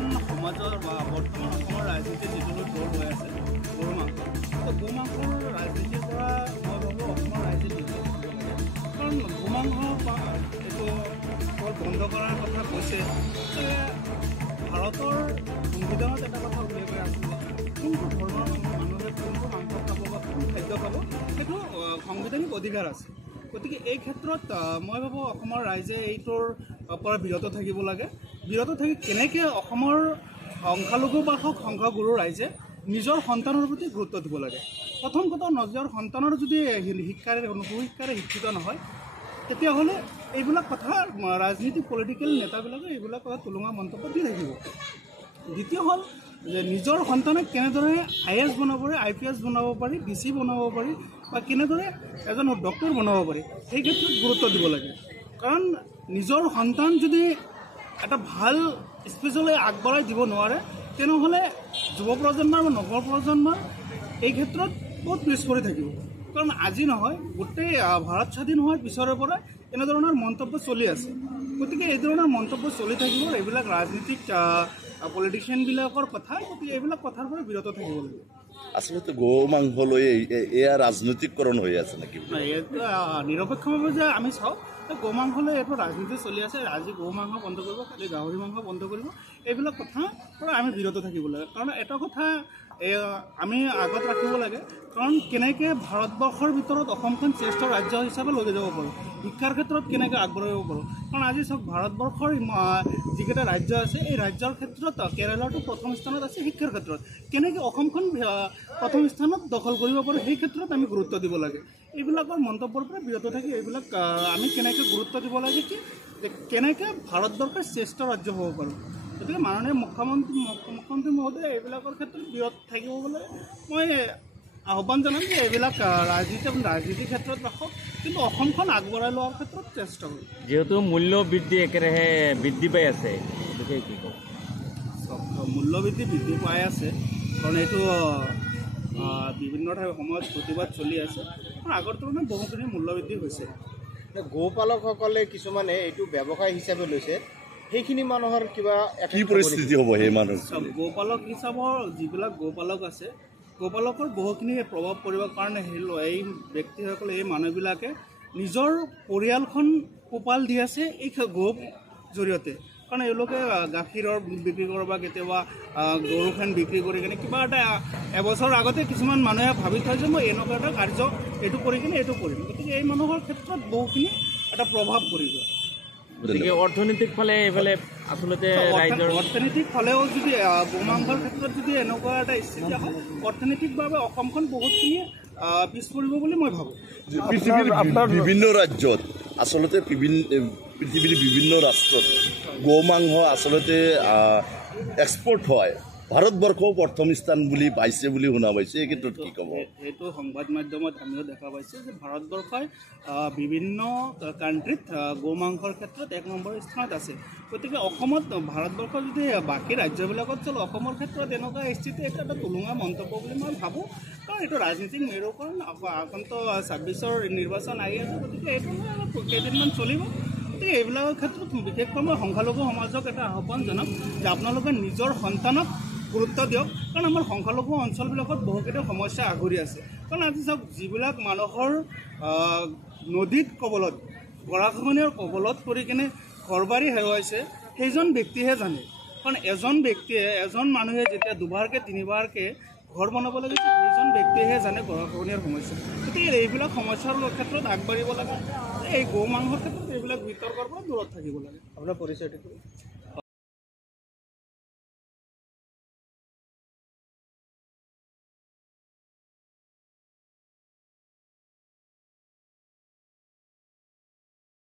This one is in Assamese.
বৰ্তমান সমাজৰ বা বৰ্তমান অসমৰ ৰাজনীতিত যিটো দৌৰ হৈ আছে গৰু মাংস, তো গো মাংসৰ ৰাজনীতিৰ পৰা মই ভাবোঁ অসমৰ ৰাইজে বিৰত থাকিব লাগে। কাৰণ গো মাংস এইটো বন্ধ কৰাৰ কথা কৈছে। ভাৰতৰ সংবিধানত এটা কথা উল্লেখ কৰা আছিলে, কোনটো ধৰ্মৰ মানুহে কোনটো মাংস খাব বা কোন খাদ্য খাব সেইটো সাংবিধানিক অধিকাৰ আছে। গতিকে এই ক্ষেত্ৰত মই ভাবোঁ অসমৰ ৰাইজে এইটোৰ পৰা বিৰত থাকিব লাগে। বিৰত থাকি কেনেকৈ অসমৰ সংখ্যালঘু বা সংখ্যাগুৰু ৰাইজে নিজৰ সন্তানৰ প্ৰতি গুৰুত্ব দিব লাগে। প্ৰথম কথা, নিজৰ সন্তানৰ যদি সুশিক্ষাৰে শিক্ষিত নহয়, তেতিয়াহ'লে এইবিলাক কথা ৰাজনীতি পলিটিকেল নেতাবিলাকে এইবিলাক কথা তুলঙা মন্তব্য দি থাকিব। দ্বিতীয় হ'ল যে নিজৰ সন্তানক কেনেদৰে IAS বনাব পাৰি, IPS বনাব পাৰি, DC বনাব পাৰি বা কেনেদৰে এজন ডক্টৰ বনাব পাৰি, সেই ক্ষেত্ৰত গুৰুত্ব দিব লাগে। কাৰণ নিজৰ সন্তান যদি এটা ভাল স্পেচলৈ আগবঢ়াই দিব নোৱাৰে, তেনেহ'লে যুৱ প্ৰজন্মৰ বা নৱ প্ৰজন্মৰ এই ক্ষেত্ৰত বহুত পিছ পৰি থাকিব। কাৰণ আজি নহয়, গোটেই ভাৰত স্বাধীন হোৱাৰ পিছৰে পৰা এনেধৰণৰ মন্তব্য চলি আছে। গতিকে এই ধৰণৰ মন্তব্য চলি থাকিব, এইবিলাক ৰাজনীতিক পলিটিচিয়ানবিলাকৰ কথা। গতিকে এইবিলাক কথাৰ পৰা বিৰত থাকিব লাগিব। আচলতে গো মাংস লৈ এয়া ৰাজনৈতিকৰণ হৈ আছে নেকি? এইটো নিৰপেক্ষভাৱে যে আমি চাওঁ, গো মাংস লৈ এইটো ৰাজনীতি চলি আছে। আজি গো মাংস বন্ধ কৰিব, কালি গাহৰি মাংস বন্ধ কৰিব, এইবিলাক কথাৰ পৰা আমি বিৰত থাকিব লাগে। কাৰণ এটা কথা আমি আগত ৰাখিব লাগে, কাৰণ কেনেকৈ ভাৰতবৰ্ষৰ ভিতৰত অসমখন শ্ৰেষ্ঠ ৰাজ্য হিচাপে লৈ যাব পাৰোঁ, শিক্ষাৰ ক্ষেত্ৰত কেনেকৈ আগবাঢ়িব পাৰোঁ। কাৰণ আজি চাওক, ভাৰতবৰ্ষৰ যিকেইটা ৰাজ্য আছে, এই ৰাজ্যৰ ক্ষেত্ৰত কেৰালাটো প্ৰথম স্থানত আছে শিক্ষাৰ ক্ষেত্ৰত। কেনেকৈ অসমখন প্ৰথম স্থানত দখল কৰিব পাৰোঁ, সেই ক্ষেত্ৰত আমি গুৰুত্ব দিব লাগে। এইবিলাকৰ মন্তব্যৰ পৰা বিৰত থাকি এইবিলাক আমি কেনেকৈ গুৰুত্ব দিব লাগে যে কেনেকৈ ভাৰতবৰ্ষৰ শ্ৰেষ্ঠ ৰাজ্য হ'ব পাৰোঁ। গতিকে মাননীয় মুখ্যমন্ত্ৰী মহোদয়ে এইবিলাকৰ ক্ষেত্ৰত বিৰত থাকিব বুলি মই আহ্বান জনাম যে এইবিলাক ৰাজনীতিৰ ক্ষেত্ৰত ৰাখক, কিন্তু অসমখন আগবঢ়াই লোৱাৰ ক্ষেত্ৰত চেষ্টা কৰোঁ। যেহেতু মূল্য বৃদ্ধি একেৰাহে বৃদ্ধি পাই আছে, গতিকে কি ক'ব? মূল্যবৃদ্ধি পাই আছে, কাৰণ এইটো বিভিন্ন ঠাইৰ সময়ত প্ৰতিবাদ চলি আছে। আগৰ তুলনাত বহুখিনি মূল্যবৃদ্ধি হৈছে। গোপালকসকলে কিছুমানে এইটো ব্যৱসায় হিচাপে লৈছে, সেইখিনি মানুহৰ কিবা কি পৰিস্থিতি হ'ব? সেই মানুহ গোপালক হিচাপৰ যিবিলাক গোপালক আছে, গোপালকৰ বহুখিনি প্ৰভাৱ পৰিব। কাৰণ এই ব্যক্তিসকলে, এই মানুহবিলাকে নিজৰ পৰিয়ালখন পোহপাল দি আছে এই গোৰ জৰিয়তে। কাৰণ এওঁলোকে গাখীৰৰ বিক্ৰী কৰে বা কেতিয়াবা গৰুখন বিক্ৰী কৰি কিনে কিবা এটা এবছৰ আগতে কিছুমান মানুহে ভাবি থয় যে মই এনেকুৱা এটা কাৰ্য এইটো কৰি কিনে এইটো কৰিম। গতিকে এই মানুহৰ ক্ষেত্ৰত বহুখিনি এটা প্ৰভাৱ পৰিব। গতিকে অৰ্থনৈতিক ফালে এইফালে আচলতে অৰ্থনৈতিক ফালেও যদি গো মাংসৰ ক্ষেত্ৰত যদি এনেকুৱা এটা স্থিতি হয়, অৰ্থনৈতিকভাৱে অসমখন বহুতখিনি পিছ পৰিব বুলি মই ভাবোঁ। পৃথিৱীৰ বিভিন্ন ৰাজ্যত আচলতে পৃথিৱীৰ বিভিন্ন ৰাষ্ট্ৰত গো মাংস আচলতে এক্সপৰ্ট হয়। ভাৰতবৰ্ষও প্ৰথম স্থান বুলি পাইছে বুলি শুনা পাইছে, এই ক্ষেত্ৰত কি ক'ব? সেইটো সংবাদ মাধ্যমত আমিও দেখা পাইছোঁ যে ভাৰতবৰ্ষই বিভিন্ন কাণ্ট্ৰিত গো মাংসৰ ক্ষেত্ৰত 1 নম্বৰ স্থানত আছে। গতিকে অসমত, ভাৰতবৰ্ষৰ যদি বাকী ৰাজ্যবিলাকত চলে, অসমৰ ক্ষেত্ৰত এনেকুৱা স্থিতি এটা তুলঙা মন্তব্য বুলি মই ভাবোঁ। কাৰণ এইটো ৰাজনীতিক মেৰুকৰণ, আগন্ত 26ৰ নিৰ্বাচন আহি আছে। গতিকে এইটো কেইদিনমান চলিব। গতিকে এইবিলাকৰ ক্ষেত্ৰত বিশেষকৈ মই সংখ্যালঘু সমাজক এটা আহ্বান জনাম যে আপোনালোকে নিজৰ সন্তানক গুৰুত্ব দিয়ক। কাৰণ আমাৰ সংখ্যালঘু অঞ্চলবিলাকত বহুকেইটা সমস্যা আগুৰি আছে। কাৰণ আজি চাওক, যিবিলাক মানুহৰ নদীত কবলত, গৰাখহনীয়াৰ কবলত পৰি কিনে ঘৰ বাৰী হেৰুৱাইছে, সেইজন ব্যক্তিহে জানে। কাৰণ এজন মানুহে যেতিয়া 2বাৰকৈ 3বাৰকৈ ঘৰ বনাব লাগিছে, সেইজন ব্যক্তিয়েহে জানে গৰাখহনীয়াৰ সমস্যা। গতিকে এইবিলাক সমস্যাৰ ক্ষেত্ৰত আগবাঢ়িব লাগে। এই গো মাংসৰ ক্ষেত্ৰত এইবিলাক বিতৰ্কৰ পৰা দূৰত থাকিব লাগে। আপোনাৰ পৰিচয়টো